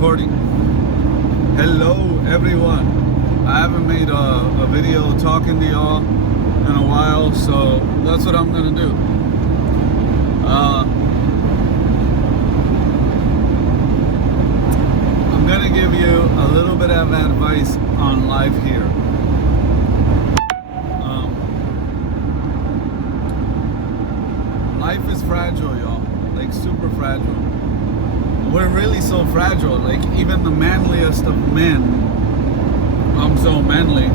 recording. Hello everyone. I haven't made a video talking to y'all in a while, so that's what I'm gonna do. I'm gonna give you a little bit of advice on life here. Life is fragile, y'all. Like super fragile. We're really so fragile. Like even the manliest of men, I'm so manly,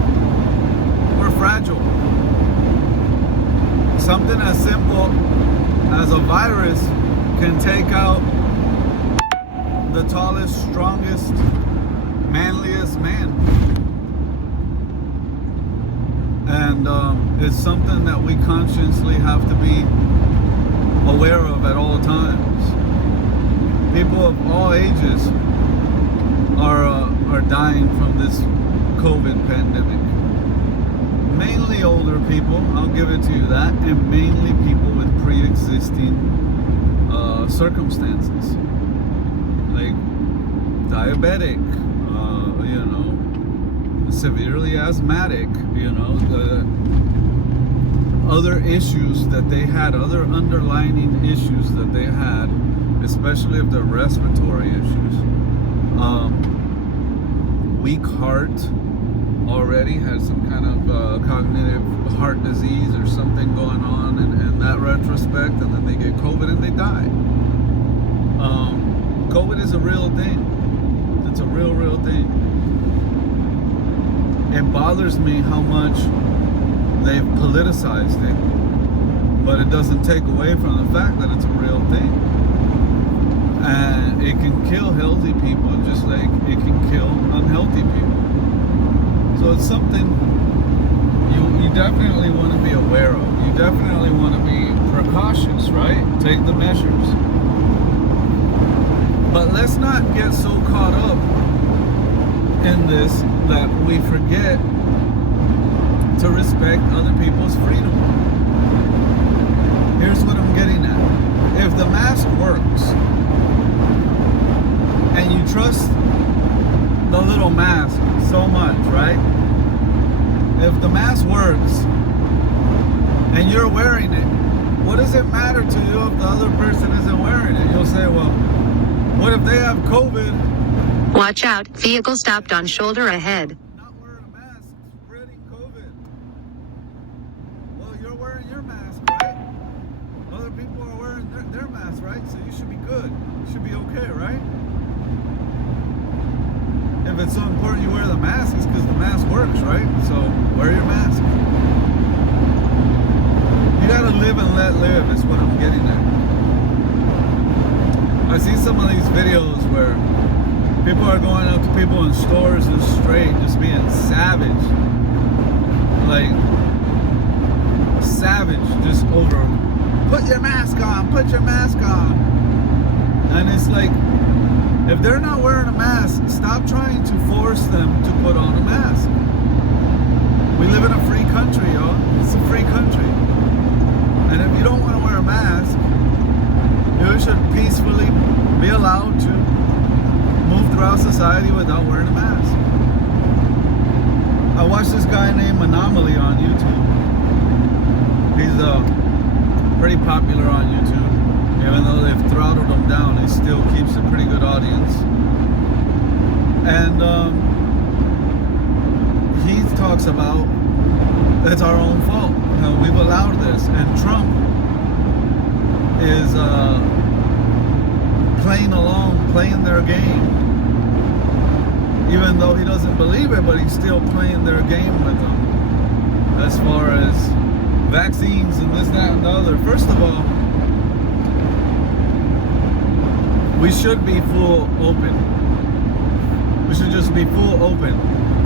we're fragile. Something as simple as a virus can take out the tallest, strongest, manliest man. And it's something that we consciously have to be aware of at all times. People of all ages are dying from this COVID pandemic. Mainly older people, I'll give it to you that, and mainly people with pre-existing circumstances, like diabetic, severely asthmatic, the other issues that they had, other underlying issues that they had, especially if they're respiratory issues. Weak heart, already has some kind of cognitive heart disease or something going on in that retrospect, and then they get COVID and they die. COVID is a real thing. It's a real thing. It bothers me how much they've politicized it, but it doesn't take away from the fact that it's a real thing. And it can kill healthy people just like it can kill unhealthy people. So it's something you definitely want to be aware of. You definitely want to be precautious, right? Take the measures. But let's not get so caught up in this that we forget to respect other people's freedom. Here's what I'm getting at. If the mask works and you trust the little mask so much, right? If the mask works and you're wearing it, what does it matter to you if the other person isn't wearing it? You'll say, well, what if they have COVID? Watch out, vehicle stopped on shoulder ahead. Not wearing a mask, spreading COVID. Well, you're wearing your mask, right? Other people are wearing their mask, right? So you should be good. You should be okay, right? If it's so important you wear the mask, it's because the mask works, right? So wear your mask. You gotta live and let live is what I'm getting at. I see some of these videos where people are going up to people in stores and straight, just being savage. Like, savage, just over, put your mask on, put your mask on. And it's like, if they're not wearing a mask, stop trying to force them to put on a mask. We live in a free country, y'all. It's a free country. And if you don't want to wear a mask, you should peacefully be allowed to move throughout society without wearing a mask. I watched this guy named Anomaly on YouTube. He's pretty popular on YouTube. Even though they've throttled him down, he still keeps a pretty good audience. And he talks about it's our own fault. We've allowed this. And Trump is playing along, playing their game. Even though he doesn't believe it, but he's still playing their game with them. As far as vaccines and this, that, and the other. First of all, we should be full open. We should just be full open.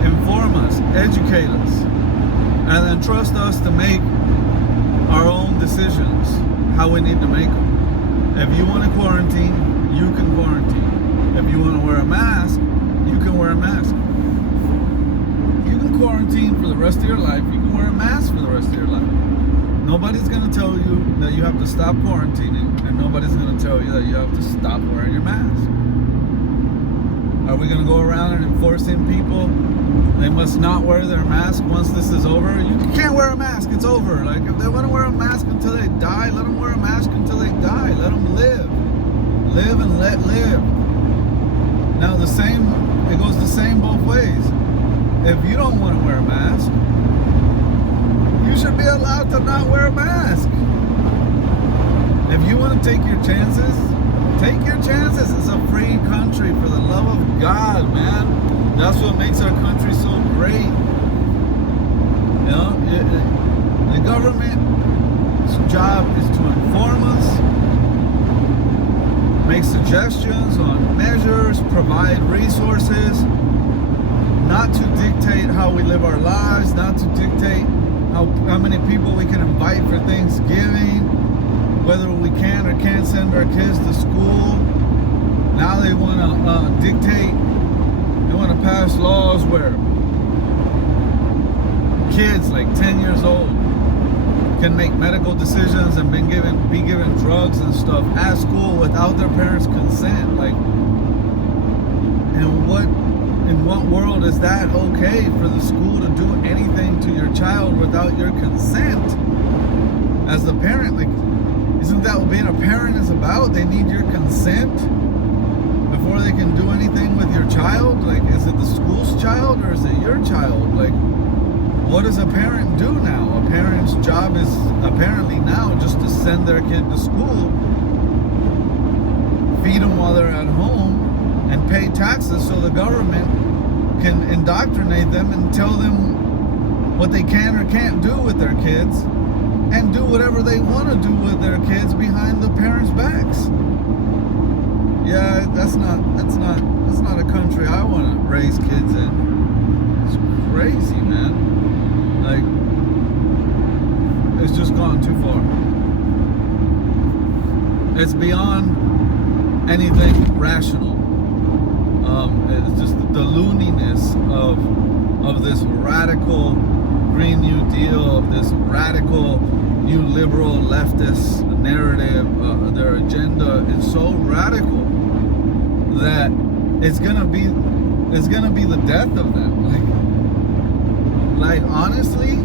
Inform us, educate us, and then trust us to make our own decisions, how we need to make them. If you want to quarantine, you can quarantine. If you want to wear a mask, you can wear a mask. You can quarantine for the rest of your life. You can wear a mask for the rest of your life. Nobody's going to tell you that you have to stop quarantining, and nobody's going to tell you that you have to stop wearing your mask. Are we going to go around and enforcing people? They must not wear their mask once this is over. You can't wear a mask. It's over. Like, if they want to wear a mask until they die, let them wear a mask until they die. Let them live. Live and let live. Now, it goes the same both ways. If you don't want to wear a mask, you should be allowed to not wear a mask. If you want to take your chances, take your chances. It's a free country, for the love of God, man. That's what makes our country so great. You know, the government's job is to inform us, make suggestions on measures, provide resources, not to dictate how we live our lives, not to dictate how many people we can invite for Thanksgiving, whether we can or can't send our kids to school. Now they want to dictate, they want to pass laws where kids like 10 years old can make medical decisions and be given drugs and stuff at school without their parents' consent. Like, in what world is that okay for the school to do anything to your child without your consent? As the parent, like, isn't that what being a parent is about? They need your consent before they can do anything with your child. Like, is it the school's child or is it your child? Like, what does a parent do now? A parent's job is apparently now just to send their kid to school, feed them while they're at home, and pay taxes so the government can indoctrinate them and tell them what they can or can't do with their kids, and do whatever they want to do with their kids behind the parents' backs. Yeah, that's not a country I want to raise kids in. It's crazy, man. Like, it's just gone too far. It's beyond anything rational. It's just the looniness of this radical Green New Deal, of this radical new liberal leftist narrative. Their agenda is so radical that it's gonna be the death of them. Like honestly,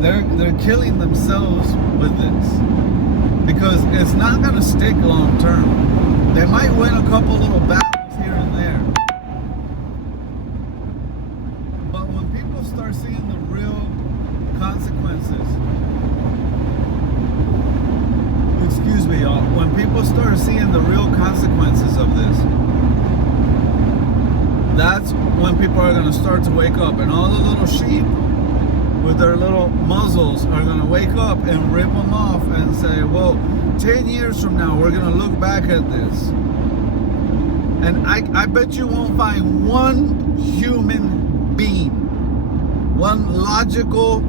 they're killing themselves with this, because it's not gonna stick long term. They might win a couple little battles here and there, but when people start seeing the real consequences, excuse me, y'all, when people start seeing the real consequences of this, that's when people are going to start to wake up, and all the little sheep with their little muzzles are going to wake up and rip them off and say, well, 10 years from now we're going to look back at this, and I bet you won't find one human being, one logical,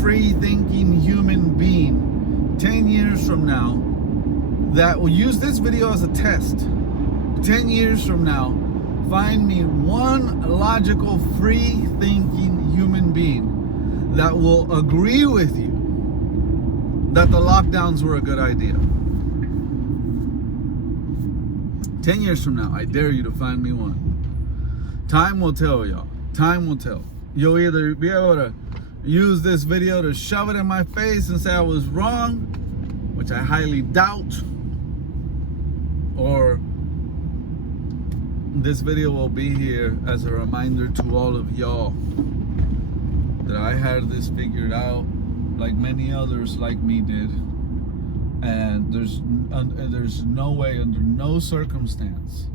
free-thinking human being 10 years from now that will use this video as a test. 10 years from now, find me one logical, free-thinking human being that will agree with you that the lockdowns were a good idea. 10 years from now, I dare you to find me one. Time will tell, y'all. Time will tell. You'll either be able to use this video to shove it in my face and say I was wrong, which I highly doubt, or this video will be here as a reminder to all of y'all that I had this figured out, like many others like me did, and there's no way, under no circumstance,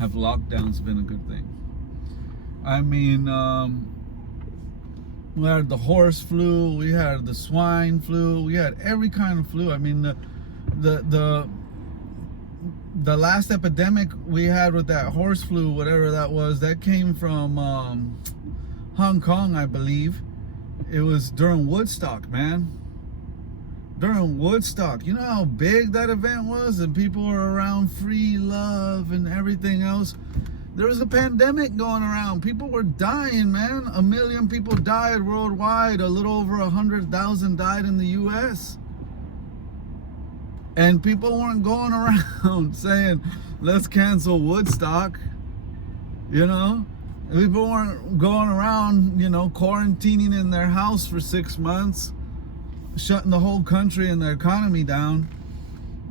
have lockdowns been a good thing. I mean, we had the horse flu, we had the swine flu, we had every kind of flu. I mean, the last epidemic we had with that horse flu, whatever that was, that came from Hong Kong, I believe. It was during Woodstock, man. During Woodstock. You know how big that event was? And people were around free love and everything else. There was a pandemic going around. People were dying, man. 1 million people died worldwide. A little over 100,000 died in the US. And people weren't going around saying, let's cancel Woodstock. You know, people weren't going around, quarantining in their house for 6 months, shutting the whole country and the economy down.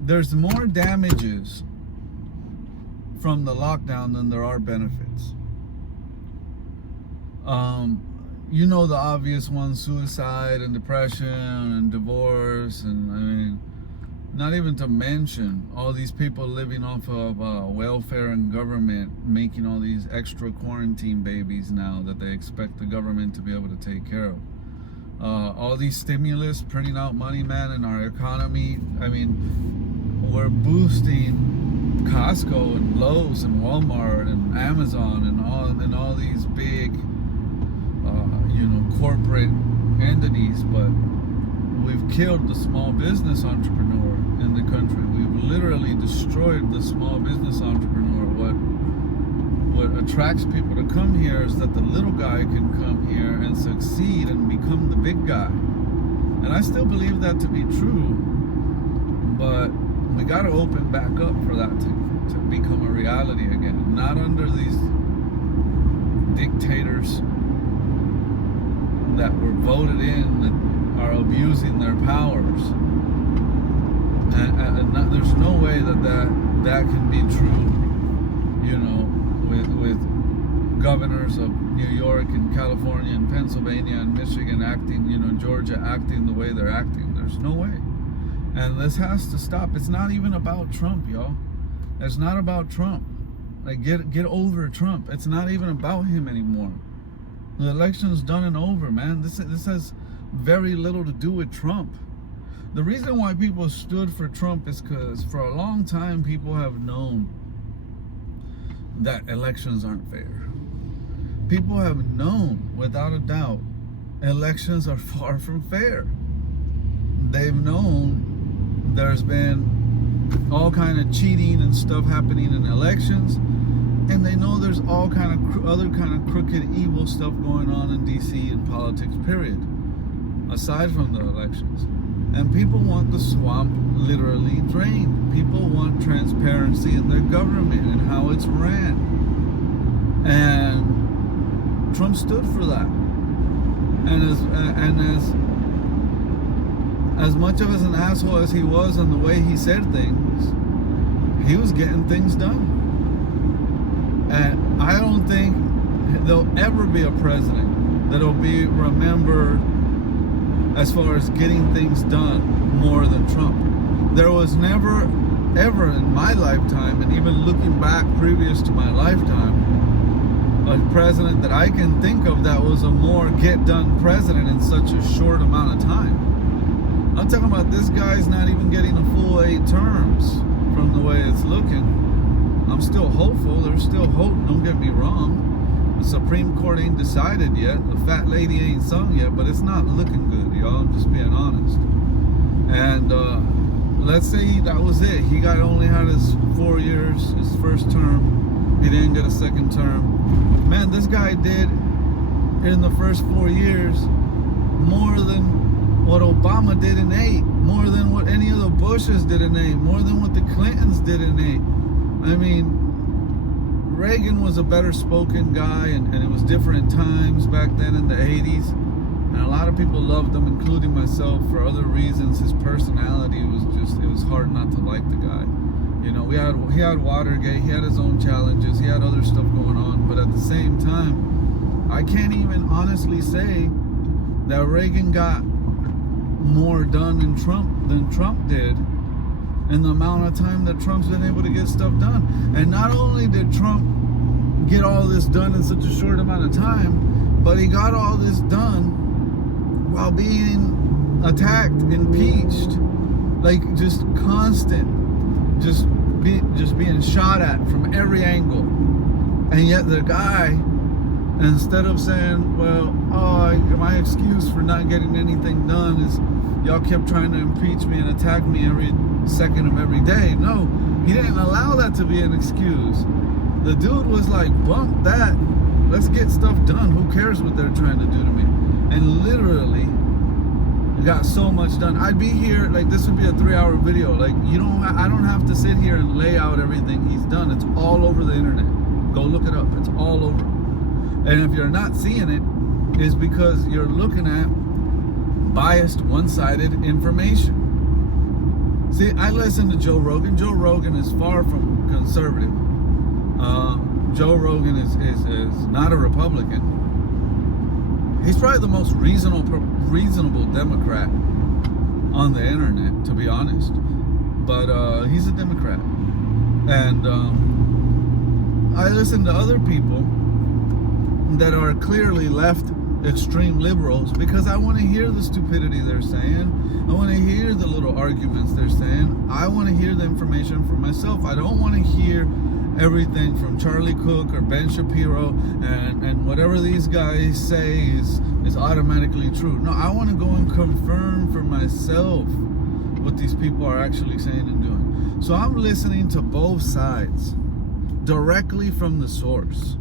There's more damages from the lockdown than there are benefits. The obvious ones: suicide and depression and divorce, and not even to mention all these people living off of welfare and government, making all these extra quarantine babies now that they expect the government to be able to take care of. All these stimulus, printing out money, man, in our economy. We're boosting Costco and Lowe's and Walmart and Amazon and all these big, corporate entities, but we've killed the small business entrepreneur in the country. We've literally destroyed the small business entrepreneur. What attracts people to come here is that the little guy can come here and succeed and become the big guy. And I still believe that to be true, but we got to open back up for that to become a reality again. Not under these dictators that were voted in that are abusing their powers. And there's no way that can be true, with governors of New York and California and Pennsylvania and Michigan acting, Georgia acting the way they're acting. There's no way. And this has to stop. It's not even about Trump, y'all. It's not about Trump. Like, get over Trump. It's not even about him anymore. The election's done and over, man. This has very little to do with Trump. The reason why people stood for Trump is because for a long time people have known that elections aren't fair. People have known, without a doubt, elections are far from fair. They've known there's been all kind of cheating and stuff happening in elections, and they know there's all kind of other kind of crooked, evil stuff going on in DC and politics, period, aside from the elections. And people want the swamp literally drained. People want transparency in their government and how it's ran. And Trump stood for that. And as much of an asshole as he was in the way he said things, he was getting things done. And I don't think there'll ever be a president that'll be remembered as far as getting things done more than Trump. There was never, ever in my lifetime, and even looking back previous to my lifetime, a president that I can think of that was a more get-done president in such a short amount of time. I'm talking about this guy's not even getting a full 8 terms from the way it's looking. I'm still hopeful. There's still hope, don't get me wrong. The Supreme Court ain't decided yet. The fat lady ain't sung yet, but it's not looking good, y'all. I'm just being honest. And let's say that was it. He only had his 4 years, his first term. He didn't get a second term. Man, this guy did, in the first 4 years, more than what Obama did in 8. More than what any of the Bushes did in 8. More than what the Clintons did in 8. I mean, Reagan was a better spoken guy, and it was different times back then in the 80s. And a lot of people loved him, including myself, for other reasons. His personality was just, it was hard not to like the guy. He had Watergate, he had his own challenges, he had other stuff going on, but at the same time, I can't even honestly say that Reagan got more done than Trump did in the amount of time that Trump's been able to get stuff done. And not only did Trump get all this done in such a short amount of time, but he got all this done while being attacked, impeached, like just constant, just being shot at from every angle. And yet the guy, instead of saying, well, my excuse for not getting anything done is y'all kept trying to impeach me and attack me every second of every day. No, he didn't allow that to be an excuse. The dude was like, bump that. Let's get stuff done. Who cares what they're trying to do to me? And literally got so much done. I'd be here, like this would be a 3-hour video. Like I don't have to sit here and lay out everything he's done. It's all over the internet. Go look it up. It's all over. And if you're not seeing it, it's because you're looking at biased, one-sided information. See, I listen to Joe Rogan. Joe Rogan is far from conservative. Joe Rogan is not a Republican. He's probably the most reasonable Democrat on the internet, to be honest. But he's a Democrat. And I listen to other people that are clearly left extreme liberals because I want to hear the stupidity they're saying. I want to hear the little arguments they're saying. I want to hear the information for myself. I don't want to hear everything from Charlie Cook or Ben Shapiro and whatever these guys say is automatically true. No, I want to go and confirm for myself what these people are actually saying and doing. So I'm listening to both sides directly from the source.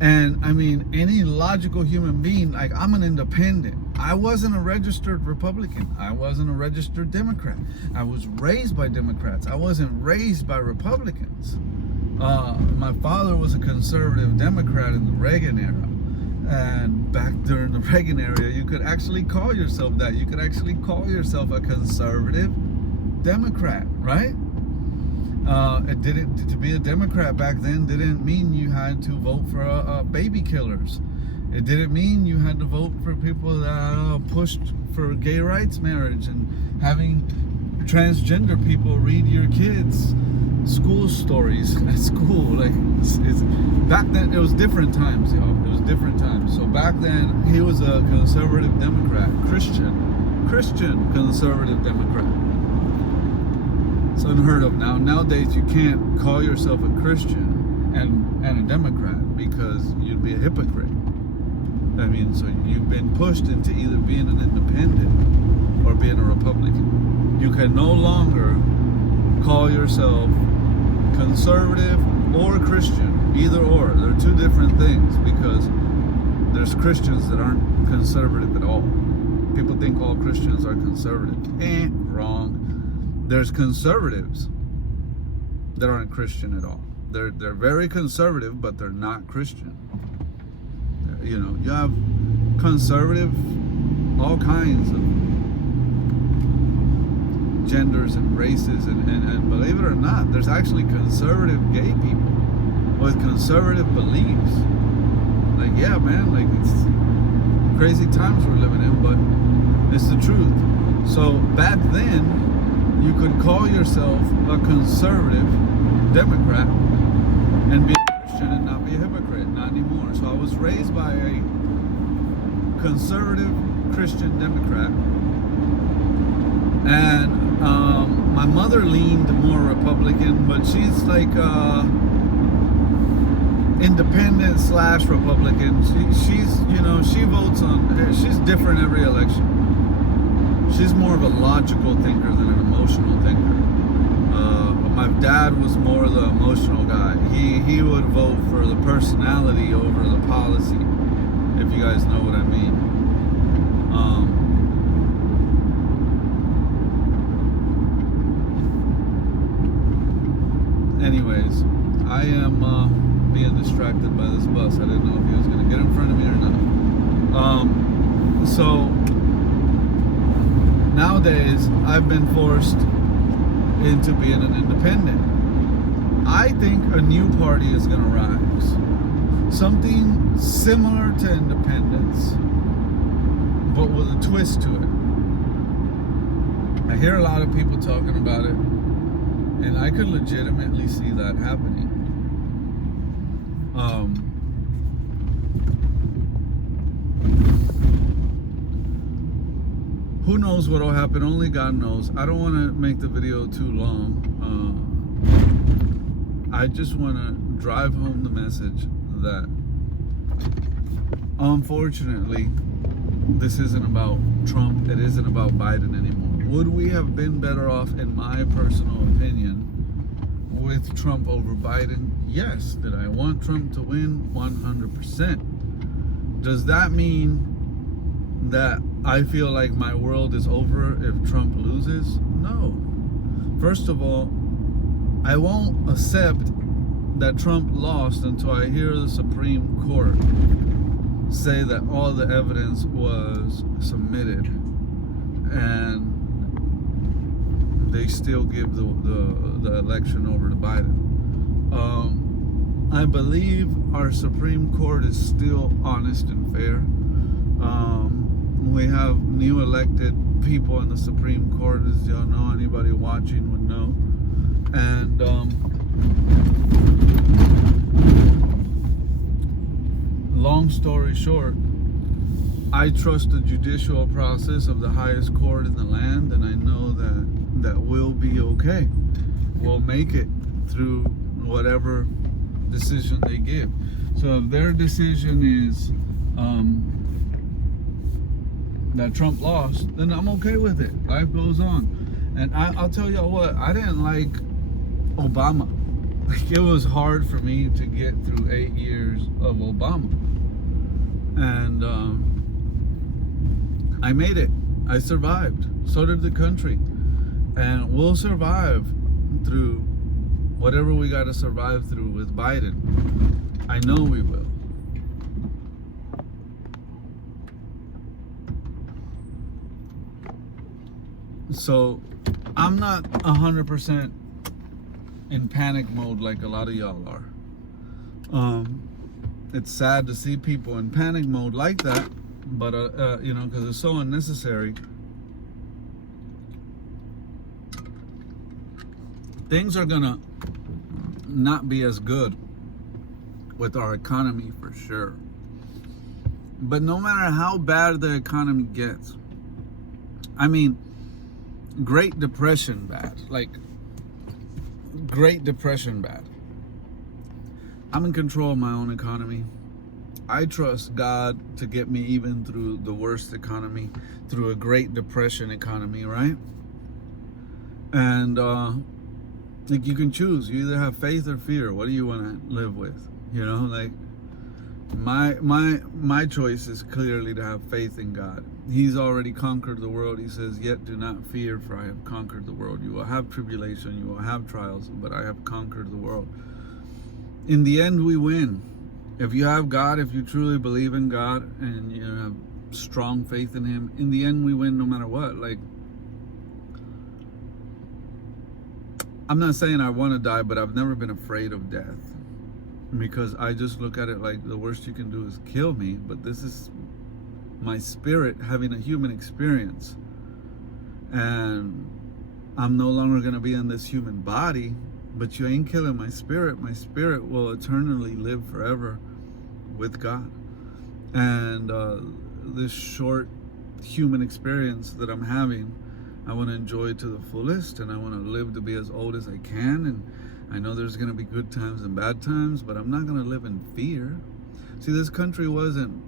And I mean, any logical human being, like, I'm an independent. I wasn't a registered Republican. I wasn't a registered Democrat. I was raised by Democrats. I wasn't raised by Republicans. My father was a conservative Democrat in the Reagan era. And back during the Reagan era, you could actually call yourself that. You could actually call yourself a conservative Democrat, right? To be a Democrat back then didn't mean you had to vote for baby killers. It didn't mean you had to vote for people that pushed for gay rights marriage and having transgender people read your kids school stories at school. Like, it's back then it was different times, y'all. It was different times. So back then he was a conservative Democrat, Christian conservative Democrat. It's unheard of now. Nowadays, you can't call yourself a Christian and a Democrat because you'd be a hypocrite. I mean, so you've been pushed into either being an independent or being a Republican. You can no longer call yourself conservative or Christian, either or. They're two different things because there's Christians that aren't conservative at all. People think all Christians are conservative. Wrong. There's conservatives that aren't Christian at all. They're very conservative, but they're not Christian. You know, you have conservative, all kinds of genders and races, and believe it or not, there's actually conservative gay people with conservative beliefs. Like, yeah, man, like, it's crazy times we're living in, but it's the truth. So back then, you could call yourself a conservative Democrat and be a Christian and not be a hypocrite. Not anymore. So I was raised by a conservative Christian Democrat, and my mother leaned more Republican, but she's like independent / Republican. She's, you know, she votes on, she's different every election. She's more of a logical thinker than an emotional thinker. My dad was more the emotional guy. He would vote for the personality over the policy, if you guys know what I mean. Anyways, I am being distracted by this bus. I didn't know if he was going to get in front of me or not. So nowadays, I've been forced into being an independent. I think a new party is going to rise. Something similar to independence, but with a twist to it. I hear a lot of people talking about it, and I could legitimately see that happening. Who knows what will happen? Only God knows. I don't want to make the video too long. I just want to drive home the message that, unfortunately, this isn't about Trump. It isn't about Biden anymore. Would we have been better off, in my personal opinion, with Trump over Biden? Yes. Did I want Trump to win? 100%. Does that mean that I feel like my world is over if Trump loses? No. First of all, I won't accept that Trump lost until I hear the Supreme Court say that all the evidence was submitted and they still give the election over to Biden. I believe our Supreme Court is still honest and fair. We have new elected people in the Supreme Court, as y'all know, anybody watching would know. And long story short, I trust the judicial process of the highest court in the land, and I know that we'll be okay. We'll make it through whatever decision they give. So if their decision is that Trump lost, then I'm okay with it. Life goes on. And I'll tell y'all what, I didn't like Obama. Like, it was hard for me to get through 8 years of Obama. And I made it. I survived. So did the country. And we'll survive through whatever we got to survive through with Biden. I know we will. So I'm not 100% in panic mode like a lot of y'all are. It's sad to see people in panic mode like that, but you know, because it's so unnecessary. Things are gonna not be as good with our economy for sure. But no matter how bad the economy gets, I mean, Great Depression bad, like Great Depression bad. I'm in control of my own economy. I trust God to get me even through the worst economy, through a Great Depression economy, right? And like, you can choose. You either have faith or fear. What do you want to live with? You know, like my choice is clearly to have faith in God. He's already conquered the world. He says, "Yet do not fear, for I have conquered the world." You will have tribulation, you will have trials, but I have conquered the world. In the end, we win. If you have God, if you truly believe in God and you have strong faith in Him, in the end we win no matter what. Like, I'm not saying I want to die, but I've never been afraid of death, because I just look at it like the worst you can do is kill me, but this is my spirit having a human experience, and I'm no longer going to be in this human body, but you ain't killing my spirit. My spirit will eternally live forever with God. And this short human experience that I'm having, I want to enjoy to the fullest, and I want to live to be as old as I can. And I know there's going to be good times and bad times, but I'm not going to live in fear. See, this country wasn't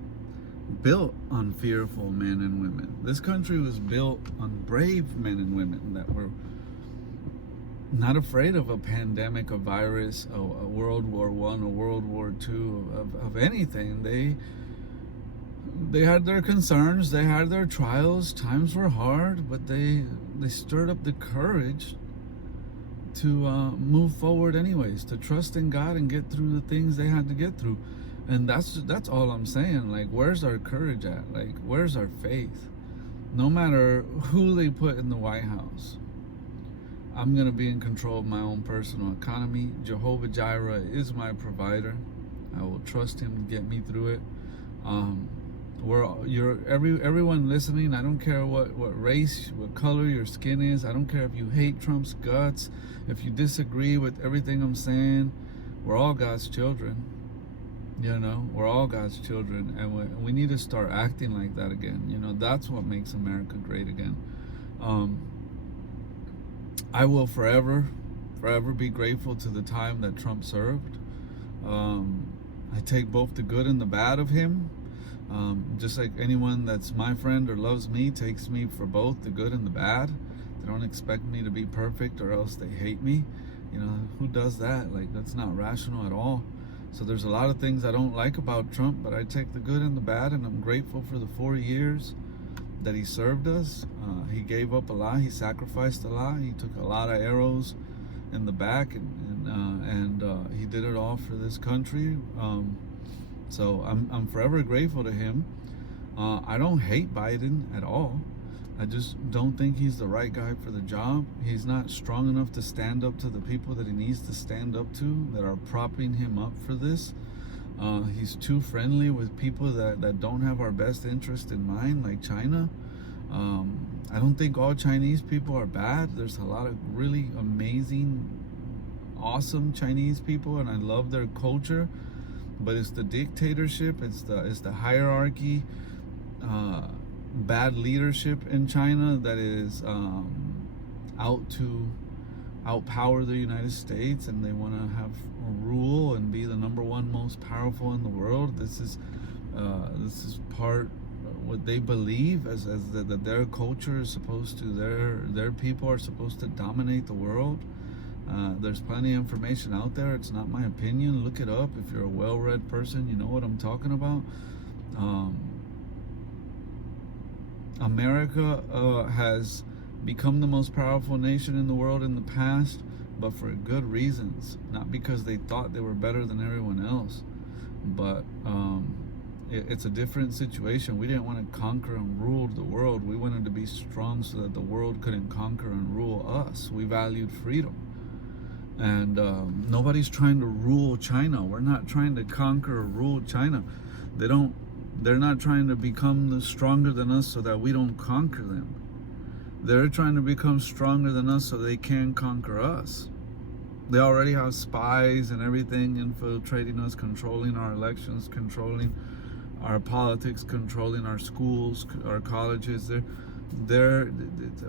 built on fearful men and women. This country was built on brave men and women that were not afraid of a pandemic, a virus, a World War I, a World War II, of anything. They had their concerns, they had their trials, times were hard, but they stirred up the courage to move forward anyways, to trust in God and get through the things they had to get through. And that's all I'm saying. Like, where's our courage at? Like, where's our faith? No matter who they put in the White House, I'm going to be in control of my own personal economy. Jehovah Jireh is my provider. I will trust Him to get me through it. Everyone listening, I don't care what race, what color your skin is. I don't care if you hate Trump's guts, if you disagree with everything I'm saying. We're all God's children. You know, we're all God's children, and we need to start acting like that again. You know, that's what makes America great again. I will forever be grateful to the time that Trump served. I take both the good and the bad of him. Just like anyone that's my friend or loves me takes me for both the good and the bad. They don't expect me to be perfect or else they hate me. You know, who does that? Like, that's not rational at all. So there's a lot of things I don't like about Trump, but I take the good and the bad, and I'm grateful for the 4 years that he served us. He gave up a lot. He sacrificed a lot. He took a lot of arrows in the back, and and he did it all for this country. So I'm forever grateful to him. I don't hate Biden at all. I just don't think he's the right guy for the job. He's not strong enough to stand up to the people that he needs to stand up to that are propping him up for this. He's too friendly with people that don't have our best interest in mind, like China. I don't think all Chinese people are bad. There's a lot of really amazing, awesome Chinese people, and I love their culture. But it's the dictatorship, it's the hierarchy, bad leadership in China that is out to outpower the United States, and they want to have rule and be the number one most powerful in the world. This is part what they believe as that their culture is supposed to, their people are supposed to dominate the world. There's plenty of information out there. It's not my opinion. Look it up. If you're a well-read person, you know what I'm talking about. America has become the most powerful nation in the world in the past, but for good reasons. Not because they thought they were better than everyone else, but it's a different situation. We didn't want to conquer and rule the world. We wanted to be strong so that the world couldn't conquer and rule us. We valued freedom. And nobody's trying to rule China. We're not trying to conquer or rule China. They're not trying to become stronger than us so that we don't conquer them. They're trying to become stronger than us so they can conquer us. They already have spies and everything infiltrating us, controlling our elections, controlling our politics, controlling our schools, our colleges.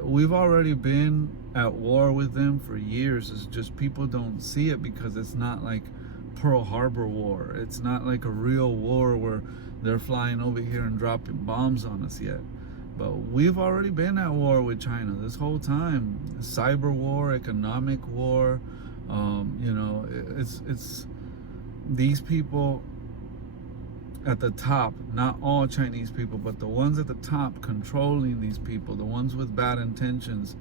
We've already been at war with them for years. It's just people don't see it because it's not like Pearl Harbor War. It's not like a real war where they're flying over here and dropping bombs on us yet. But we've already been at war with China this whole time. Cyber war, economic war. It's these people at the top, not all Chinese people, but the ones at the top controlling these people, the ones with bad intentions.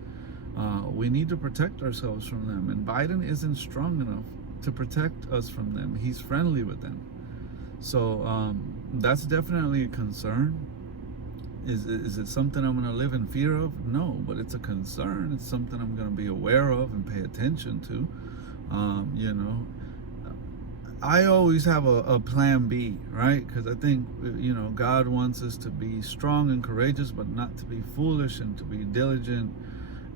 We need to protect ourselves from them. And Biden isn't strong enough to protect us from them. He's friendly with them. So that's definitely a concern. Is it something I'm going to live in fear of? No, but it's a concern. It's something I'm going to be aware of and pay attention to. I always have a plan B, right? Because I think, God wants us to be strong and courageous, but not to be foolish, and to be diligent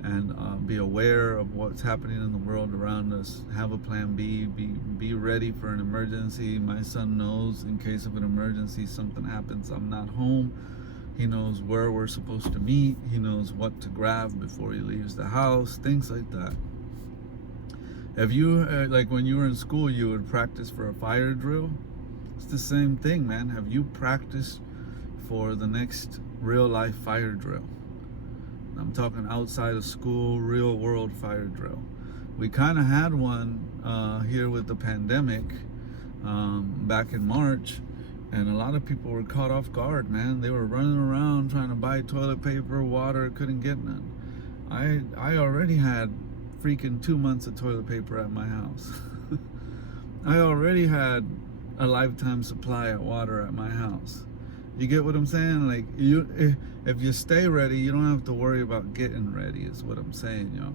and be aware of what's happening in the world around us. Have a plan B, be ready for an emergency. My son knows in case of an emergency, something happens, I'm not home. He knows where we're supposed to meet. He knows what to grab before he leaves the house, things like that. If you, like when you were in school, you would practice for a fire drill. It's the same thing, man. Have you practiced for the next real life fire drill? I'm talking outside of school, real world fire drill. We kind of had one here with the pandemic back in March. And a lot of people were caught off guard, man. They were running around trying to buy toilet paper, water, couldn't get none. I already had freaking 2 months of toilet paper at my house. I already had a lifetime supply of water at my house. You get what I'm saying? Like, if you stay ready, you don't have to worry about getting ready, is what I'm saying, yo.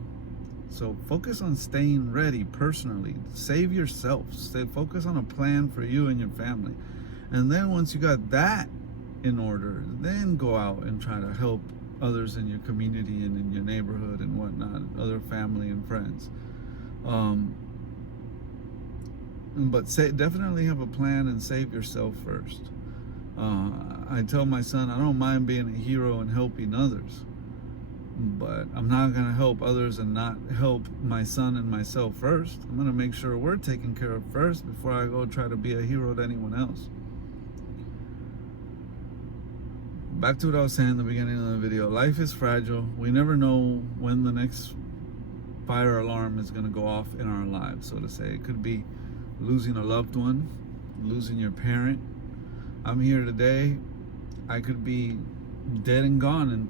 So focus on staying ready personally. Save yourself. Focus on a plan for you and your family. And then once you got that in order, then go out and try to help others in your community and in your neighborhood and whatnot, other family and friends. But definitely have a plan and save yourself first. I tell my son, I don't mind being a hero and helping others, but I'm not going to help others and not help my son and myself first. I'm going to make sure we're taken care of first before I go try to be a hero to anyone else. Back to what I was saying in the beginning of the video. Life is fragile. We never know when the next fire alarm is going to go off in our lives, so to say. It could be losing a loved one, losing your parent. I'm here today. I could be dead and gone in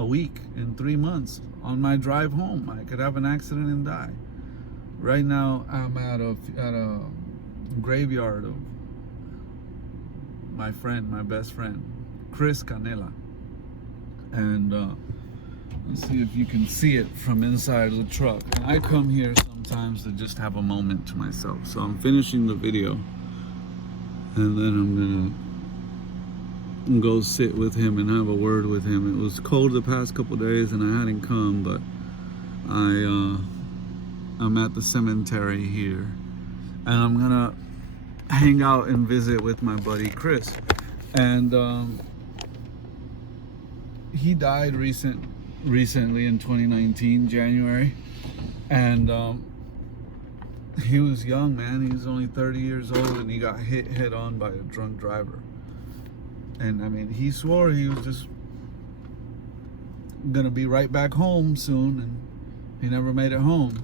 a week, in 3 months. On my drive home, I could have an accident and die. Right now, I'm at a graveyard of my friend, my best friend, Chris Canela. And let's see if you can see it from inside of the truck. And I come here sometimes to just have a moment to myself. So I'm finishing the video, and then I'm gonna go sit with him and have a word with him. It was cold the past couple days and I hadn't come, but I'm at the cemetery here, and I'm gonna hang out and visit with my buddy Chris. And he died recently in 2019 January, and he was young, man. He was only 30 years old, and he got hit head on by a drunk driver. And I mean, he swore he was just gonna be right back home soon, and he never made it home.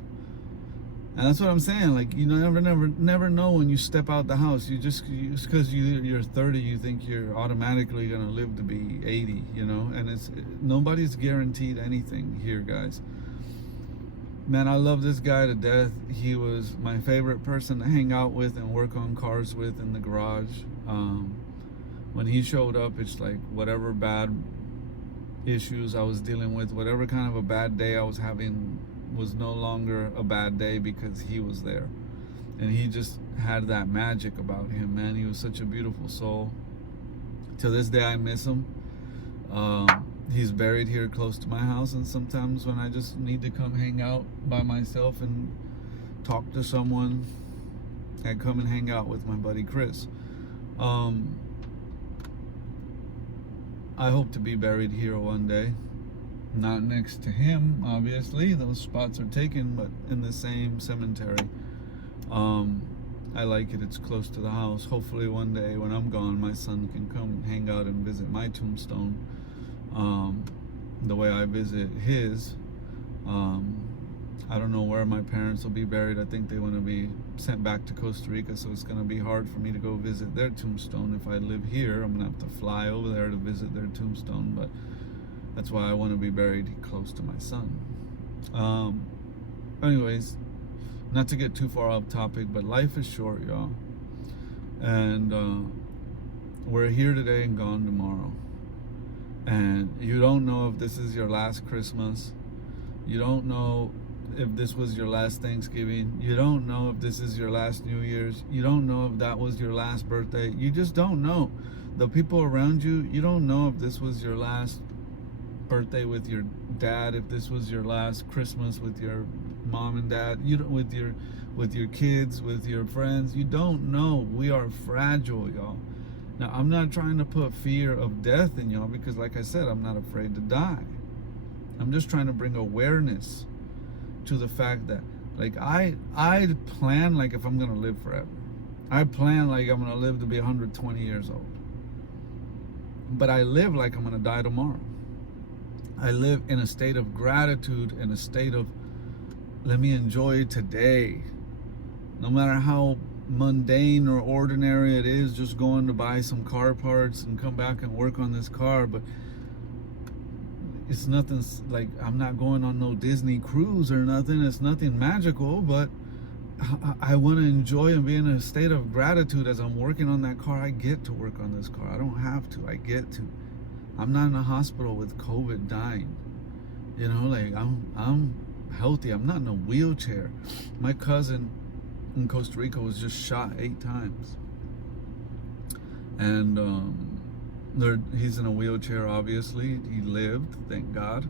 And that's what I'm saying. Like, you never know when you step out the house. You just because you're 30, you think you're automatically gonna live to be 80. You know, and nobody's guaranteed anything here, guys. Man, I love this guy to death. He was my favorite person to hang out with and work on cars with in the garage. When he showed up, it's like whatever bad issues I was dealing with, whatever kind of a bad day I was having, was no longer a bad day because he was there. And he just had that magic about him, man. He was such a beautiful soul. To this day, I miss him. He's buried here close to my house, and sometimes when I just need to come hang out by myself and talk to someone, I come and hang out with my buddy Chris. I hope to be buried here one day. Not next to him, obviously. Those spots are taken, but in the same cemetery. I like it. It's close to the house. Hopefully one day when I'm gone, my son can come and hang out and visit my tombstone the way I visit his. I don't know where my parents will be buried. I think they want to be sent back to Costa Rica, so it's going to be hard for me to go visit their tombstone. If I live here, I'm going to have to fly over there to visit their tombstone, but that's why I want to be buried close to my son. Anyways, not to get too far off topic, but life is short, y'all. And we're here today and gone tomorrow. And you don't know if this is your last Christmas. You don't know if this was your last Thanksgiving. You don't know if this is your last New Year's. You don't know if that was your last birthday. You just don't know. The people around you, you don't know if this was your last birthday with your dad, if this was your last Christmas with your mom and dad, with your kids, with your friends. You don't know. We are fragile, y'all. Now, I'm not trying to put fear of death in y'all, because like I said, I'm not afraid to die. I'm just trying to bring awareness to the fact that, like, I plan like if I'm gonna live forever. I plan like I'm gonna live to be 120 years old. But I live like I'm gonna die tomorrow. I live in a state of gratitude, in a state of, let me enjoy today. No matter how mundane or ordinary it is, just going to buy some car parts and come back and work on this car, but it's nothing like, I'm not going on no Disney cruise or nothing. It's nothing magical, but I want to enjoy and be in a state of gratitude as I'm working on that car. I get to work on this car. I don't have to. I get to. I'm not in a hospital with COVID dying. You know, like I'm healthy. I'm not in a wheelchair. My cousin in Costa Rica was just shot 8 times. And he's in a wheelchair, obviously. He lived, thank God.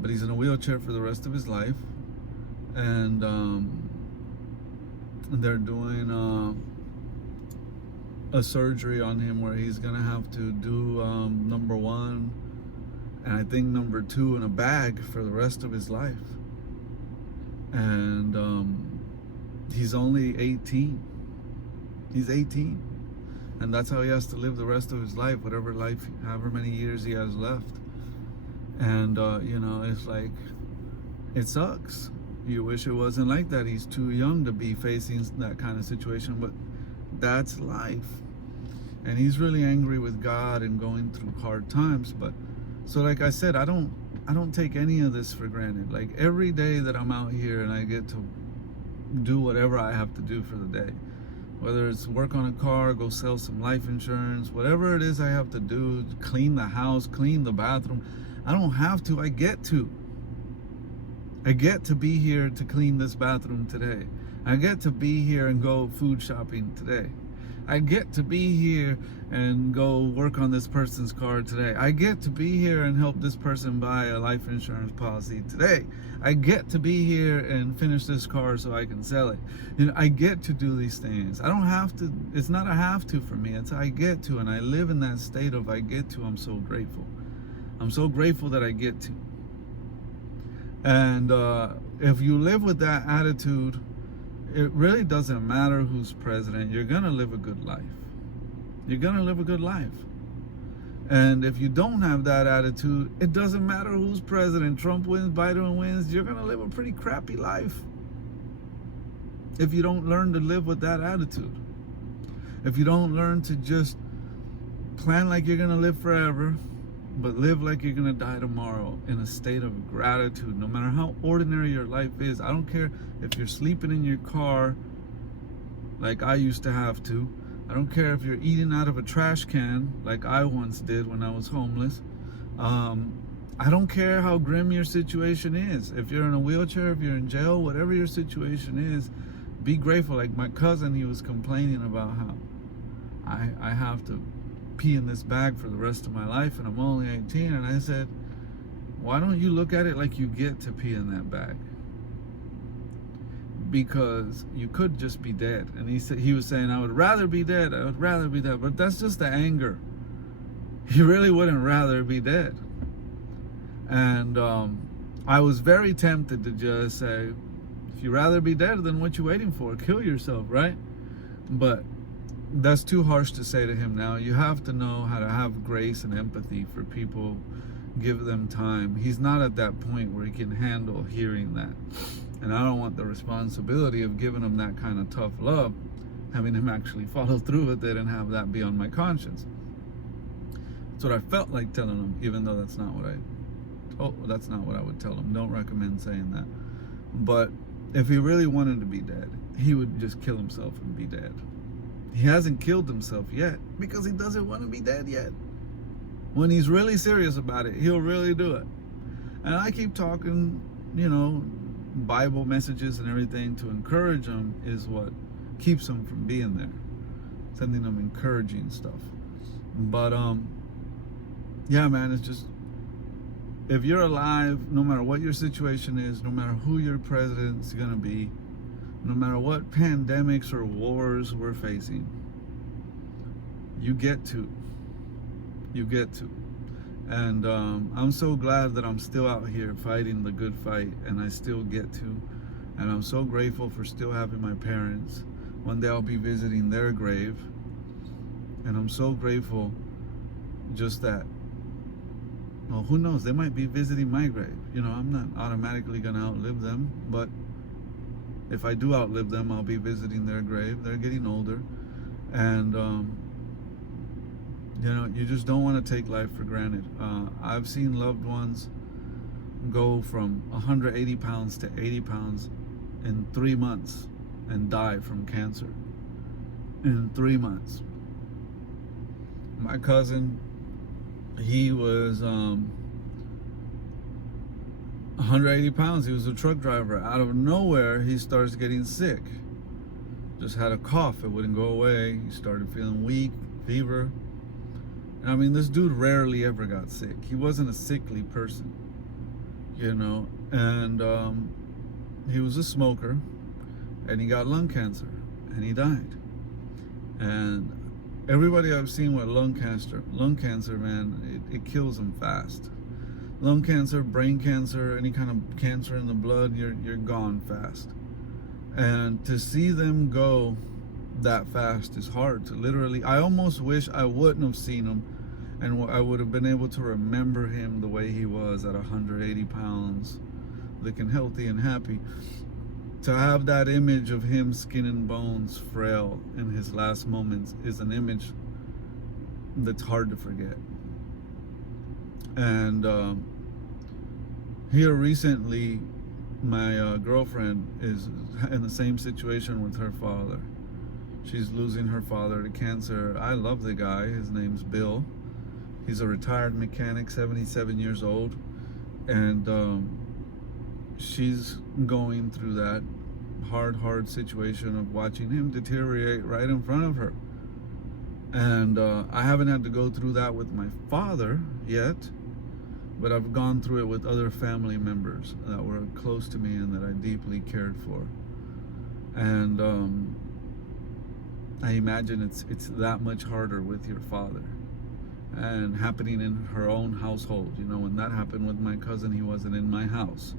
But he's in a wheelchair for the rest of his life. And they're doing a surgery on him where he's gonna have to do number 1 and I think number 2 in a bag for the rest of his life. And he's only 18. He's 18. And that's how he has to live the rest of his life, however many years he has left. And you know, it's like, it sucks. You wish it wasn't like that. He's too young to be facing that kind of situation, but that's life. And he's really angry with God and going through hard times. But so, like I said, I don't take any of this for granted. Like, every day that I'm out here and I get to do whatever I have to do for the day. Whether it's work on a car, go sell some life insurance, whatever it is I have to do, clean the house, clean the bathroom. I don't have to, I get to. I get to be here to clean this bathroom today. I get to be here and go food shopping today. I get to be here and go work on this person's car today. I get to be here and help this person buy a life insurance policy today. I get to be here and finish this car so I can sell it. You know, I get to do these things. I don't have to. It's not a have to for me. It's I get to, and I live in that state of I get to. I'm so grateful. I'm so grateful that I get to. And if you live with that attitude, it really doesn't matter who's president. You're gonna live a good life. You're gonna live a good life. And if you don't have that attitude, it doesn't matter who's president. Trump wins, Biden wins, you're gonna live a pretty crappy life. If you don't learn to live with that attitude. If you don't learn to just plan like you're gonna live forever, but live like you're gonna die tomorrow in a state of gratitude, no matter how ordinary your life is. I don't care if you're sleeping in your car like I used to have to. I don't care if you're eating out of a trash can like I once did when I was homeless. I don't care how grim your situation is. If you're in a wheelchair, if you're in jail, whatever your situation is, be grateful. Like my cousin, he was complaining about how I have to pee in this bag for the rest of my life and I'm only 18. And I said, why don't you look at it like you get to pee in that bag? Because you could just be dead. And he was saying, I would rather be dead. I would rather be dead. But that's just the anger. You really wouldn't rather be dead. And I was very tempted to just say, if you'd rather be dead, then what you waiting for? Kill yourself, right? But that's too harsh to say to him now. You have to know how to have grace and empathy for people. Give them time. He's not at that point where he can handle hearing that. And I don't want the responsibility of giving him that kind of tough love, having him actually follow through with it and have that be on my conscience. That's what I felt like telling him, even though that's not what I would tell him. Don't recommend saying that. But if he really wanted to be dead, he would just kill himself and be dead. He hasn't killed himself yet because he doesn't want to be dead yet. When he's really serious about it, he'll really do it. And I keep talking, Bible messages and everything to encourage him is what keeps him from being there. Sending him encouraging stuff. But, yeah, man, it's just, if you're alive, no matter what your situation is, no matter who your president's going to be, no matter what pandemics or wars we're facing, you get to. And I'm so glad that I'm still out here fighting the good fight, and I still get to. And I'm so grateful for still having my parents. One day I'll be visiting their grave. And I'm so grateful just that, well, who knows, they might be visiting my grave. I'm not automatically going to outlive them, but if I do outlive them, I'll be visiting their grave. They're getting older. And, you just don't want to take life for granted. I've seen loved ones go from 180 pounds to 80 pounds in 3 months and die from cancer. In 3 months. My cousin, he was 180 pounds. He was a truck driver. Out of nowhere, he starts getting sick. Just had a cough. It wouldn't go away. He started feeling weak, fever. And I mean, this dude rarely ever got sick. He wasn't a sickly person, And he was a smoker, and he got lung cancer, and he died. And everybody I've seen with lung cancer, man, it kills them fast. Lung cancer, brain cancer, any kind of cancer in the blood, you're gone fast. And to see them go that fast is hard. To literally, I almost wish I wouldn't have seen him, and I would have been able to remember him the way he was at 180 pounds, looking healthy and happy. To have that image of him, skin and bones, frail in his last moments, is an image that's hard to forget. And here recently, my girlfriend is in the same situation with her father. She's losing her father to cancer. I love the guy. His name's Bill. He's a retired mechanic, 77 years old. And she's going through that hard situation of watching him deteriorate right in front of her. And I haven't had to go through that with my father yet, but I've gone through it with other family members that were close to me and that I deeply cared for. And I imagine it's that much harder with your father, and happening in her own household. You know, when that happened with my cousin, he wasn't in my house.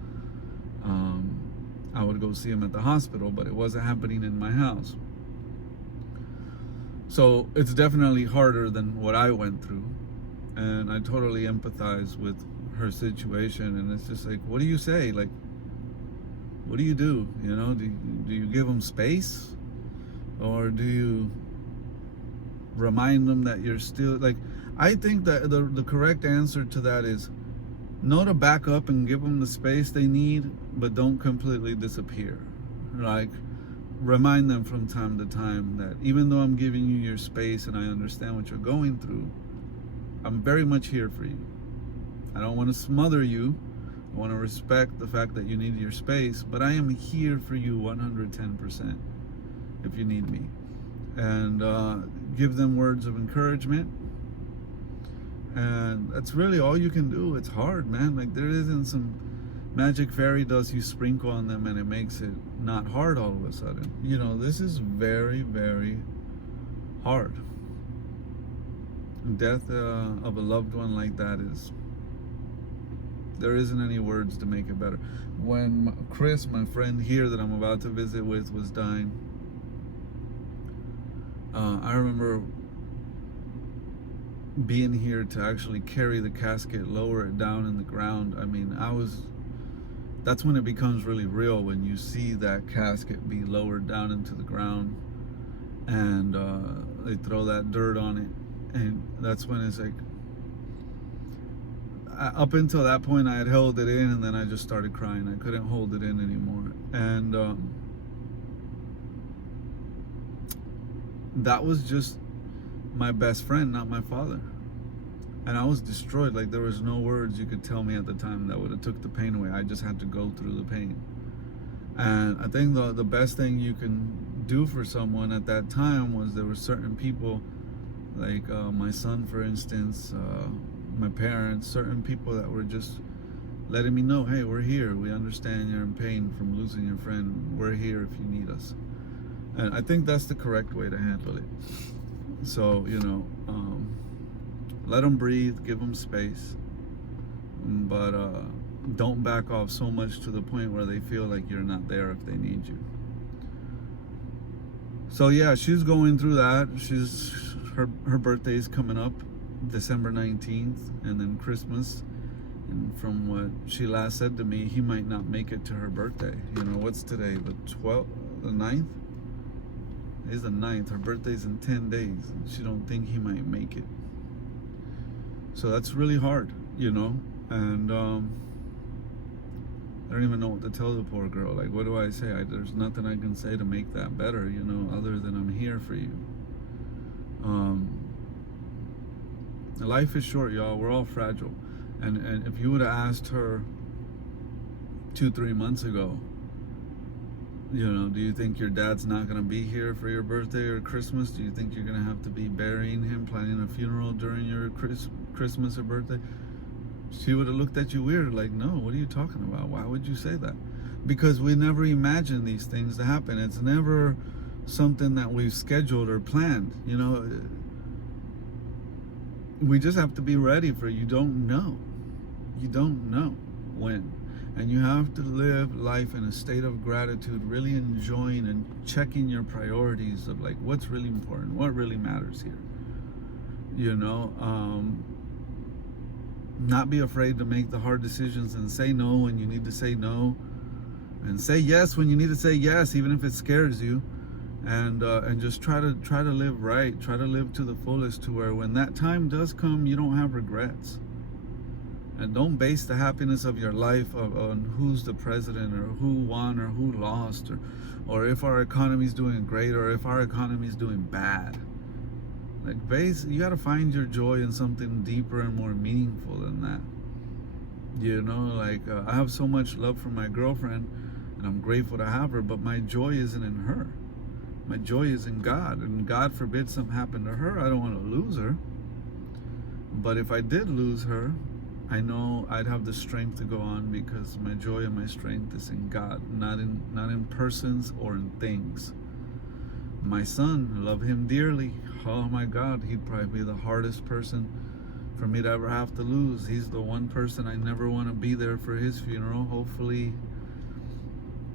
I would go see him at the hospital, but it wasn't happening in my house. So it's definitely harder than what I went through. And I totally empathize with her situation. And it's just like, what do you say? Like, what do you do? You know, do you give them space? Or do you remind them that you're still, like, I think that the correct answer to that is no, to back up and give them the space they need, but don't completely disappear. Like, remind them from time to time that even though I'm giving you your space and I understand what you're going through, I'm very much here for you. I don't want to smother you. I want to respect the fact that you need your space, but I am here for you 110% if you need me. And give them words of encouragement. And that's really all you can do. It's hard, man. Like, there isn't some magic fairy dust you sprinkle on them and it makes it not hard all of a sudden. You know, this is very, very hard. Death of a loved one like that is, there isn't any words to make it better. When Chris, my friend here that I'm about to visit with, was dying, I remember being here to actually carry the casket, lower it down in the ground. I mean, that's when it becomes really real, when you see that casket be lowered down into the ground and they throw that dirt on it. And that's when it's like, up until that point I had held it in, and then I just started crying. I couldn't hold it in anymore. And that was just my best friend, not my father. And I was destroyed. Like, there was no words you could tell me at the time that would have took the pain away. I just had to go through the pain. And I think the best thing you can do for someone at that time was, there were certain people, like my son, for instance, my parents, certain people that were just letting me know, hey, we're here. We understand you're in pain from losing your friend. We're here if you need us. And I think that's the correct way to handle it. So, you know, let them breathe, give them space, but don't back off so much to the point where they feel like you're not there if they need you. So yeah, she's going through that. Her birthday's coming up, December 19th, and then Christmas. And from what she last said to me, he might not make it to her birthday. You know, what's today? The 12th? The 9th? It's the 9th. Her birthday's in 10 days. And she don't think he might make it. So that's really hard, you know? And I don't even know what to tell the poor girl. Like, what do I say? There's nothing I can say to make that better, you know, other than I'm here for you. Life is short, y'all. We're all fragile. And if you would have asked her 2-3 months ago, you know, do you think your dad's not going to be here for your birthday or Christmas? Do you think you're going to have to be burying him, planning a funeral during your Christmas or birthday? She would have looked at you weird, like, no, what are you talking about? Why would you say that? Because we never imagine these things to happen. It's never something that we've scheduled or planned, you know. We just have to be ready for it. You don't know. You don't know when. And you have to live life in a state of gratitude, really enjoying and checking your priorities of, like, what's really important, what really matters here. You know, not be afraid to make the hard decisions and say no when you need to say no, and say yes when you need to say yes, even if it scares you. And just try to live right, try to live to the fullest, to where when that time does come, you don't have regrets. And don't base the happiness of your life on who's the president or who won or who lost, or if our economy is doing great or if our economy is doing bad. Like, you got to find your joy in something deeper and more meaningful than that. You know, like, I have so much love for my girlfriend, and I'm grateful to have her, but my joy isn't in her. My joy is in God, and God forbid something happened to her. I don't want to lose her. But if I did lose her, I know I'd have the strength to go on, because my joy and my strength is in God, not in persons or in things. My son, love him dearly. Oh my God, he'd probably be the hardest person for me to ever have to lose. He's the one person I never want to be there for his funeral. Hopefully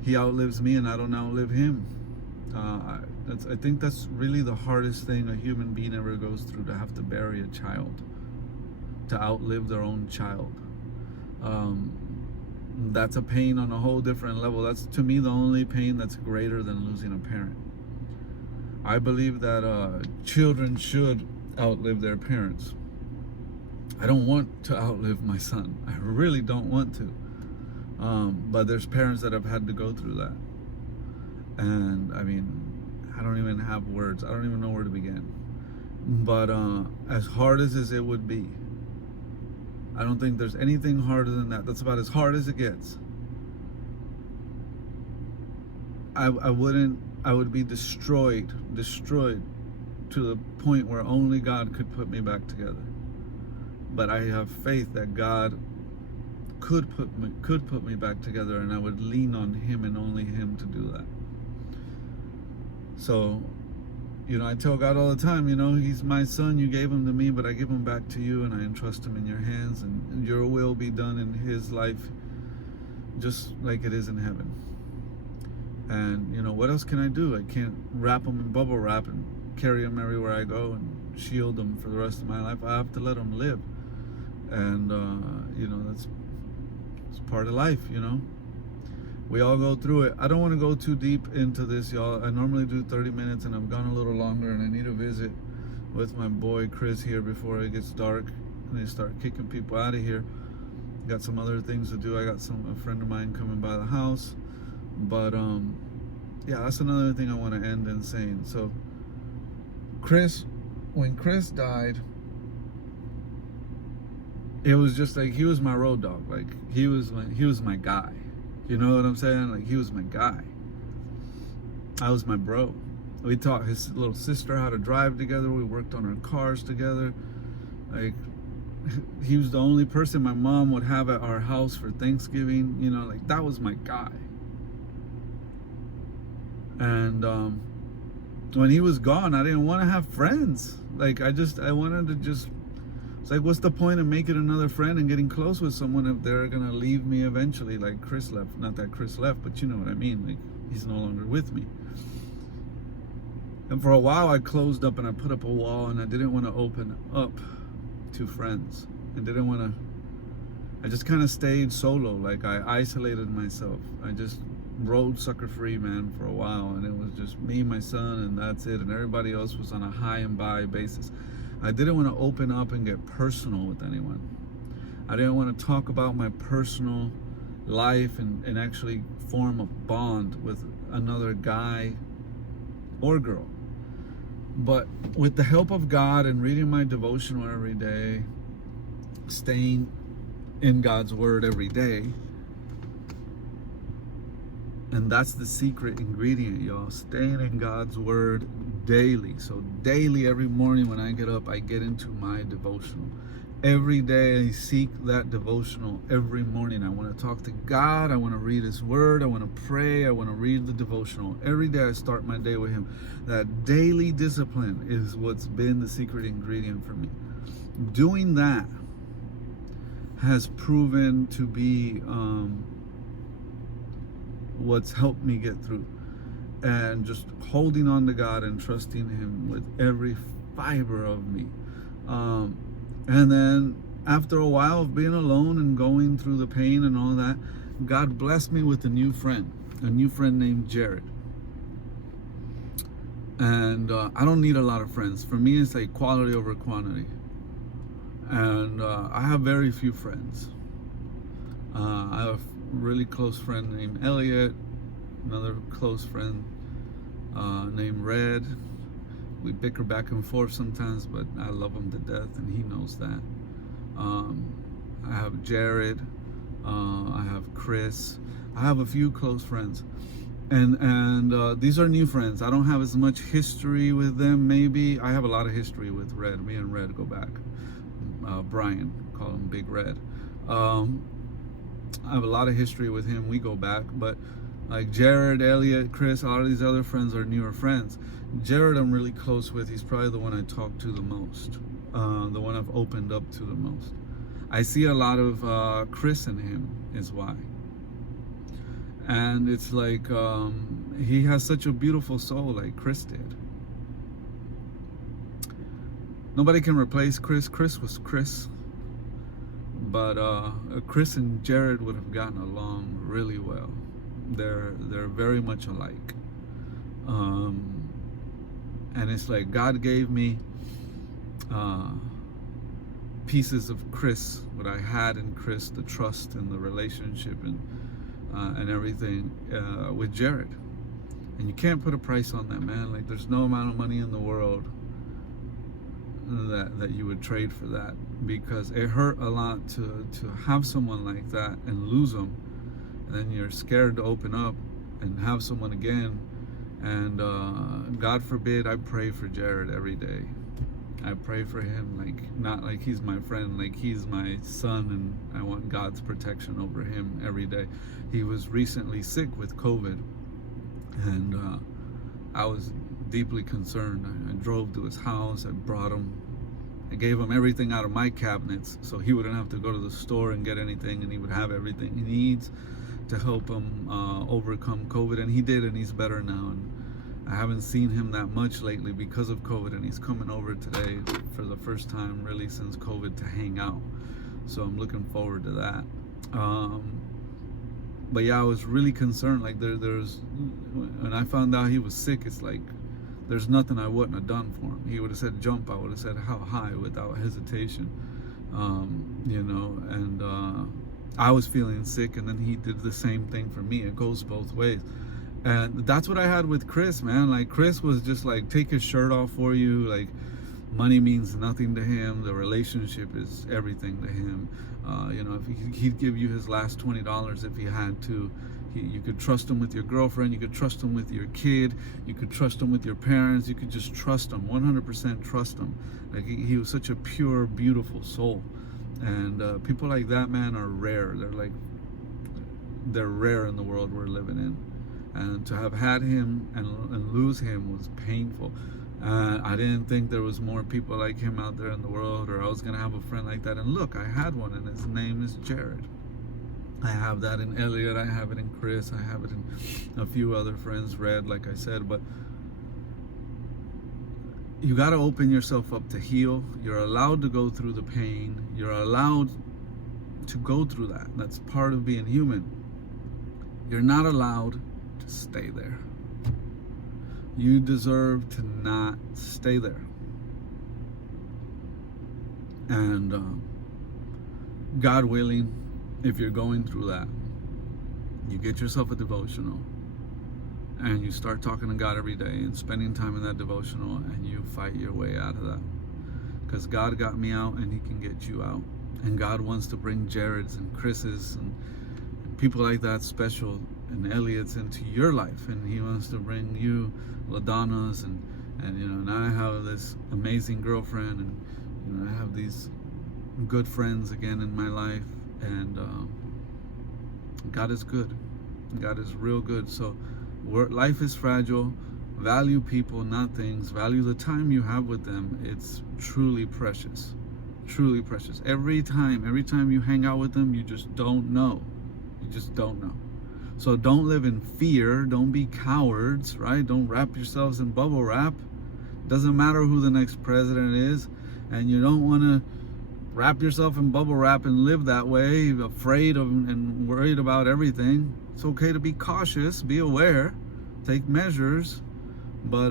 he outlives me and I don't outlive him. I think that's really the hardest thing a human being ever goes through, to have to bury a child, to outlive their own child. That's a pain on a whole different level. That's, to me, the only pain that's greater than losing a parent. I believe that children should outlive their parents. I don't want to outlive my son. I really don't want to. But there's parents that have had to go through that. And I mean, I don't even have words. I don't even know where to begin. But as hard as it would be, I don't think there's anything harder than that. That's about as hard as it gets. I would be destroyed to the point where only God could put me back together. But I have faith that God could put me back together, and I would lean on Him and only Him to do that. So, you know, I tell God all the time, you know, He's my son, you gave him to me, but I give him back to you, and I entrust him in your hands, and your will be done in his life just like it is in heaven. And, you know, what else can I do? I can't wrap him in bubble wrap and carry him everywhere I go and shield him for the rest of my life. I have to let him live. And, you know, it's part of life, you know. We all go through it. I don't want to go too deep into this, y'all. I normally do 30 minutes, and I've gone a little longer, and I need to visit with my boy Chris here before it gets dark and they start kicking people out of here. Got some other things to do. I got a friend of mine coming by the house. But, yeah, that's another thing I want to end in saying. So, when Chris died, it was just like, he was my road dog. Like, he was my guy. You know what I'm saying? Like, he was my guy. I was my bro. We taught his little sister how to drive together. We worked on our cars together. Like, he was the only person my mom would have at our house for Thanksgiving. You know, like, that was my guy. And when he was gone, I didn't want to have friends. Like, I wanted to just, it's like, what's the point of making another friend and getting close with someone if they're gonna leave me eventually, like Chris left. Not that Chris left, but you know what I mean. Like, he's no longer with me. And for a while I closed up and I put up a wall, and I didn't want to open up to friends. I just kind of stayed solo. Like, I isolated myself. I just rode sucker free, man, for a while, and it was just me, my son, and that's it. And everybody else was on a high and by basis. I didn't want to open up and get personal with anyone. I didn't want to talk about my personal life and actually form a bond with another guy or girl. But with the help of God and reading my devotional every day, staying in God's word every day, and that's the secret ingredient, y'all. Staying in God's word daily. So daily, every morning when I get up, I get into my devotional. Every day I seek that devotional. Every morning I want to talk to God. I want to read His word. I want to pray. I want to read the devotional. Every day I start my day with Him. That daily discipline is what's been the secret ingredient for me. Doing that has proven to be what's helped me get through, and just holding on to God and trusting Him with every fiber of me. And then after a while of being alone and going through the pain and all that, God blessed me with a new friend named Jared. And I don't need a lot of friends. For me, it's like quality over quantity. And I have very few friends. I have a really close friend named Elliot, another close friend named Red. We bicker back and forth sometimes, but I love him to death, and he knows that. I have Jared. I have Chris. I have a few close friends, and these are new friends. I don't have as much history with them. Maybe I have a lot of history with Red. Me and Red go back. Brian, call him Big Red. I have a lot of history with him. We go back, but like Jared, Elliot, Chris, a lot of these other friends are newer friends. Jared, I'm really close with. He's probably the one I talk to the most, the one I've opened up to the most. I see a lot of Chris in him, is why. And it's like he has such a beautiful soul, like Chris did. Nobody can replace Chris. Chris was Chris. But Chris and Jared would have gotten along really well. They're very much alike. And it's like God gave me pieces of Chris, what I had in Chris, the trust and the relationship and everything with Jared. And you can't put a price on that, man. Like, there's no amount of money in the world that you would trade for that, because it hurt a lot to have someone like that and lose them, and then you're scared to open up and have someone again. And God forbid, I pray for Jared every day. I pray for him, like, not like he's my friend, like he's my son, and I want God's protection over him every day. He was recently sick with COVID, and I was deeply concerned. I drove to his house. I brought him. I gave him everything out of my cabinets, so he wouldn't have to go to the store and get anything, and he would have everything he needs to help him overcome COVID. And he did, and he's better now. And I haven't seen him that much lately because of COVID, and he's coming over today for the first time really since COVID to hang out. So I'm looking forward to that. But yeah, I was really concerned. Like there's when I found out he was sick, it's like there's nothing I wouldn't have done for him. He would have said jump, I would have said how high without hesitation. You know, and I was feeling sick, and then he did the same thing for me. It goes both ways. And that's what I had with Chris, man. Like, Chris was just like, take his shirt off for you. Like, money means nothing to him. The relationship is everything to him. You know, if he'd give you his last $20 if he had to. You could trust him with your girlfriend. You could trust him with your kid. You could trust him with your parents. You could just trust him, 100% trust him. Like, he was such a pure, beautiful soul. And people like that, man, are rare. They're rare in the world we're living in. And to have had him and lose him was painful. I didn't think there was more people like him out there in the world, or I was gonna have a friend like that. And look, I had one, and his name is Jared. I have that in Elliot, I have it in Chris, I have it in a few other friends, Red, like I said. But you got to open yourself up to heal. You're allowed to go through the pain. You're allowed to go through that. That's part of being human. You're not allowed to stay there. You deserve to not stay there. And God willing, if you're going through that, you get yourself a devotional, and you start talking to God every day and spending time in that devotional, and you fight your way out of that. Because God got me out, and he can get you out. And God wants to bring Jared's and Chris's and people like that, special, and Elliot's into your life. And he wants to bring you LaDonna's, and you know, and I have this amazing girlfriend, and you know, I have these good friends again in my life. And God is good. God is real good. So life is fragile. Value people, not things. Value the time you have with them. It's truly precious. Truly precious. Every time you hang out with them, you just don't know. You just don't know. So don't live in fear. Don't be cowards, right? Don't wrap yourselves in bubble wrap. Doesn't matter who the next president is. And you don't want to wrap yourself in bubble wrap and live that way, afraid of and worried about everything. It's okay to be cautious, be aware, take measures, but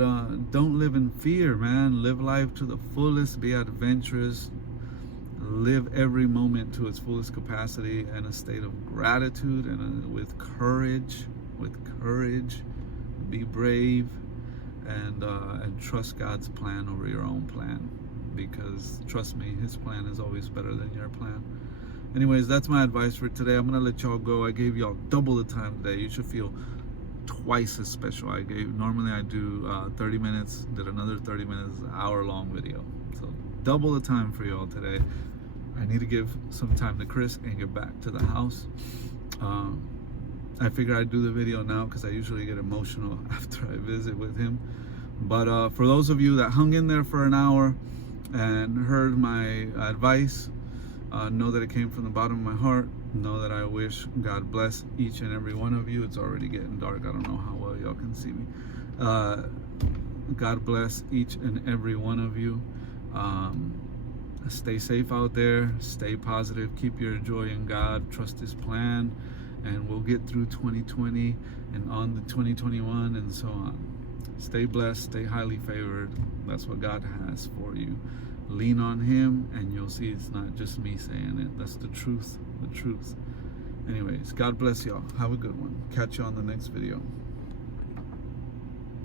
don't live in fear, man. Live life to the fullest, be adventurous, live every moment to its fullest capacity in a state of gratitude and with courage. Be brave and trust God's plan over your own plan, because trust me, his plan is always better than your plan. Anyways, that's my advice for today. I'm gonna let y'all go. I gave y'all double the time today. You should feel twice as special. Normally I do 30 minutes, did another 30 minutes, hour-long video. So double the time for y'all today. I need to give some time to Chris and get back to the house. I figure I'd do the video now because I usually get emotional after I visit with him. But for those of you that hung in there for an hour and heard my advice, know that it came from the bottom of my heart. Know that I wish God bless each and every one of you. It's already getting dark. I don't know how well y'all can see me. God bless each and every one of you. Stay safe out there. Stay positive. Keep your joy in God. Trust his plan. And we'll get through 2020 and on to 2021 and so on. Stay blessed. Stay highly favored. That's what God has for you. Lean on him and you'll see it's not just me saying it. That's the truth. Anyways, God bless y'all. Have a good one. Catch you on the next video.